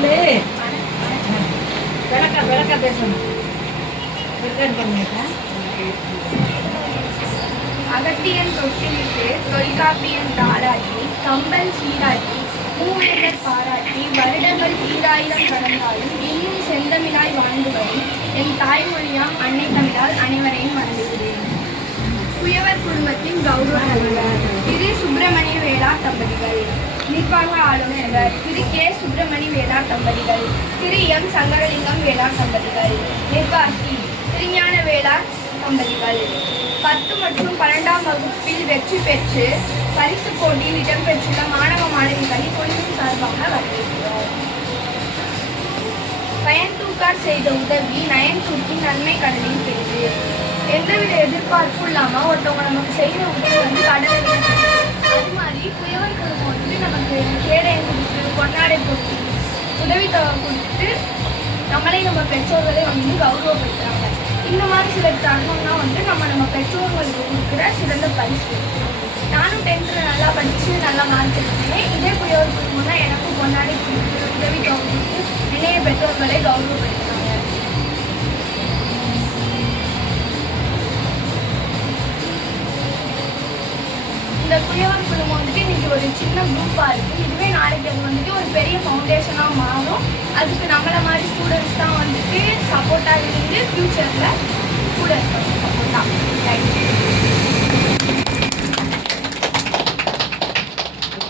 சொல்லு. விளக்க பேசணும். அகத்தியன் தொட்டிலிட்டு தொல்காப்பியன் தாராட்டி கம்பன் சீராட்டி மூவேந்தர் பாராட்டி வருடங்கள் 2000 கடந்தாலும் இன்னும் செந்தமிழாய் வாழ்ந்து வரும் என் தாய்மொழியாம் அன்னை தமிழால் அனைவரையும் வணங்குகிறேன். குயவர் குடும்பத்தின் கௌரவ திரு சுப்பிரமணிய வேளா தம்பதிகள். நிர்வாக ஆலோசகர் திரு கே. சுப்பிரமணி வேளா தம்பதிகள். திரு எம். சங்கரலிங்கம் வேளா தம்பதிகள். நிர்வாகி திருஞான வேளா தம்பதிகள். 10 மற்றும் 12ஆம் வகுப்பில் வெற்றி பெற்று பரிசு போட்டியில் இடம்பெற்றுள்ள மாணவ மாணவிகளை குழுவின் சார்பாக வரவேற்கிறோம். பயன்தூக்கார் செய்த உதவி நயன்தூக்கி நன்மை கடலில் பெறுது. எந்தவித எதிர்பார்ப்பும் இல்லாமல் ஒருத்தவங்க நமக்கு செய்த உதவி கடலில் அது மாதிரி குயவர் குடும்பம் நமக்கு கேடயம் கொடுத்து கொண்டாடை கொடுத்து உதவி கொடுத்து நம்மளே நம்ம பெற்றோர்களை கௌரவப்படுத்துறாங்க. இந்த மாதிரி சில தருணம்லாம் நம்ம பெற்றோர்களுக்கு கொடுக்குற சிறந்த பரிசு. நானும் 10th நல்லா படித்து நல்லா மார்க் எடுத்தேன். இதே குயவர் குடும்பம் தான் எனக்கும் கொண்டாடி கொடுத்து உதவி கொடுத்து என்னைய பெற்றோர்களை கௌரவப்படுத்துறாங்க. இந்த குயவர் குடும்பம் இன்னைக்கு ஒரு சின்ன குரூப்பாக இருக்குது. இதுவே நாளைக்கு அது ஒரு பெரிய ஃபவுண்டேஷனாக மாறும். அதுக்கு நம்மளை மாதிரி ஸ்டூடெண்ட்ஸ் தான் சப்போர்ட்டாக இருந்து ஃப்யூச்சரில் கூட இருப்பாங்க சப்போர்ட்டாக. தேங்க்யூ.